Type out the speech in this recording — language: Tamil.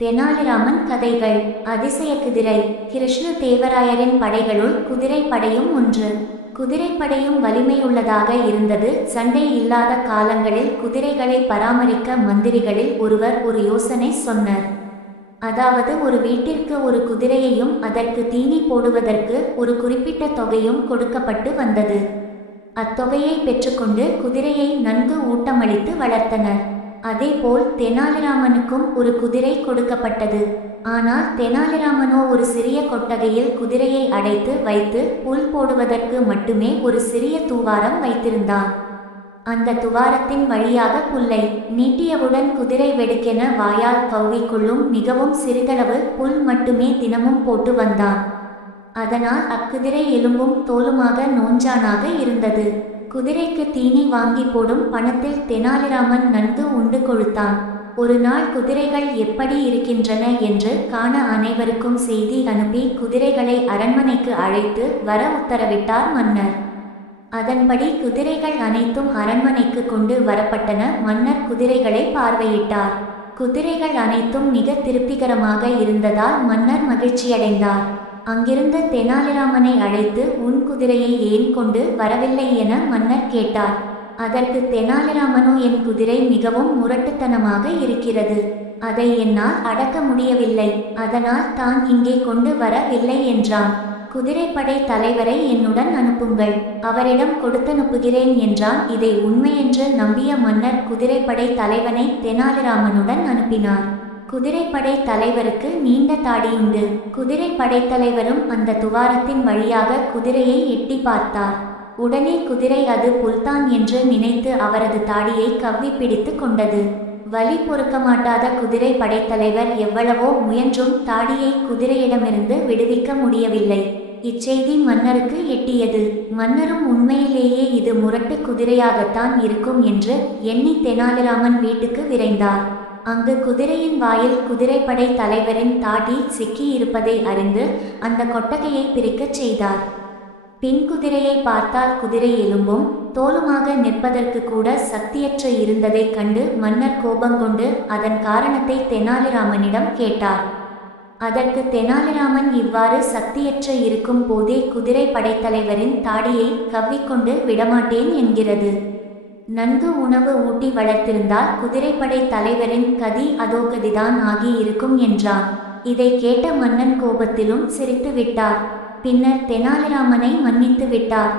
தெனாலிராமன் கதைகள். அதிசய குதிரை. கிருஷ்ண தேவராயரின் படைகளுள் குதிரை படையும் ஒன்று. குதிரைப்படையும் வலிமையுள்ளதாக இருந்தது. சண்டை இல்லாத காலங்களில் குதிரைகளை பராமரிக்க மந்திரிகளில் ஒருவர் ஒரு யோசனை சொன்னார். அதாவது ஒரு வீட்டிற்கு ஒரு குதிரையையும் அதற்கு தீனி போடுவதற்கு ஒரு குறிப்பிட்ட தொகையும் கொடுக்கப்பட்டு வந்தது. அத்தொகையை பெற்றுக்கொண்டு குதிரையை நன்கு ஊட்டமளித்து வளர்த்தனர். அதேபோல் தெனாலிராமனுக்கும் ஒரு குதிரை கொடுக்கப்பட்டது. ஆனால் தெனாலிராமனோ ஒரு சிறிய கொட்டகையில் குதிரையை அடைத்து வைத்து புல் போடுவதற்கு மட்டுமே ஒரு சிறிய துவாரம் வைத்திருந்தான். அந்த துவாரத்தின் வழியாக புல்லை நீட்டியவுடன் குதிரை வெடுக்கென வாயால் கவ்விக்கொள்ளும் மிகவும் சிறிதளவு புல் மட்டுமே தினமும் போட்டு வந்தான். அதனால் அக்குதிரை எலும்பும் தோலுமாக நோஞ்சானாக இருந்தது. குதிரைக்கு தீனி வாங்கி போடும் பணத்தில் தெனாலிராமன் நன்கு உண்டு கொழுத்தான். ஒரு நாள் குதிரைகள் எப்படி இருக்கின்றன என்று காண அனைவருக்கும் செய்தி அனுப்பி குதிரைகளை அரண்மனைக்கு அழைத்து வர உத்தரவிட்டார் மன்னர். அதன்படி குதிரைகள் அனைத்தும் அரண்மனைக்கு கொண்டு வரப்பட்டன. மன்னர் குதிரைகளை பார்வையிட்டார். குதிரைகள் அனைத்தும் மிக திருப்திகரமாக இருந்ததால் மன்னர் மகிழ்ச்சியடைந்தார். அங்கிருந்த தெனாலிராமனை அழைத்து உன் குதிரையை ஏன் கொண்டு வரவில்லை என மன்னர் கேட்டார். அதற்கு தெனாலிராமனோ என் குதிரை மிகவும் முரட்டுத்தனமாக இருக்கிறது, அதை என்னால் அடக்க முடியவில்லை, அதனால் தான் இங்கே கொண்டு வரவில்லை என்றான். குதிரைப்படை தலைவரை என்னுடன் அனுப்புங்கள், அவரிடம் கொடுத்தனுப்புகிறேன் என்றான். இதை உண்மையென்று நம்பிய மன்னர் குதிரைப்படை தலைவனை தெனாலிராமனுடன் அனுப்பினார். குதிரைப்படை தலைவருக்கு நீண்ட தாடியுண்டு. குதிரை படைத்தலைவரும் அந்த துவாரத்தின் வழியாக குதிரையை எட்டி பார்த்தார். உடனே குதிரை அது புல்தான் என்று நினைத்து அவரது தாடியை கவ்வி பிடித்து கொண்டது. வலி பொறுக்க மாட்டாத குதிரை படைத்தலைவர் எவ்வளவோ முயன்றும் தாடியை குதிரையிடமிருந்து விடுவிக்க முடியவில்லை. இச்செய்தி மன்னருக்கு எட்டியது. மன்னரும் உண்மையிலேயே இது முரட்டு குதிரையாகத்தான் இருக்கும் என்று எண்ணி தெனாலிராமன் வீட்டுக்கு விரைந்தார். அங்கு குதிரையின் வாயில் குதிரைப்படை தலைவரின் தாடி சிக்கி இருப்பதை அறிந்து அந்த கொட்டகையை பிரிக்கச் செய்தார். பின் குதிரையை பார்த்தால் குதிரை எலும்பும் தோலுமாக நிற்பதற்கு கூட சக்தியற்று இருந்ததைக் கண்டு மன்னர் கோபங்கொண்டு அதன் காரணத்தை தெனாலிராமனிடம் கேட்டார். அதற்கு தெனாலிராமன் இவ்வாறு சக்தியற்று இருக்கும் போதே குதிரை படைத்தலைவரின் தாடியை கவ்விக்கொண்டு விடமாட்டேன் என்கிறது. நன்கு உணவு ஊட்டி வளர்த்திருந்தால் குதிரைப்படை தலைவரின் கதி அதோ கதிதான் ஆகி இருக்கும் என்றான். இதை கேட்ட மன்னன் கோபத்திலும் சிரித்து விட்டார். பின்னர் தெனாலிராமனை மன்னித்து விட்டார்.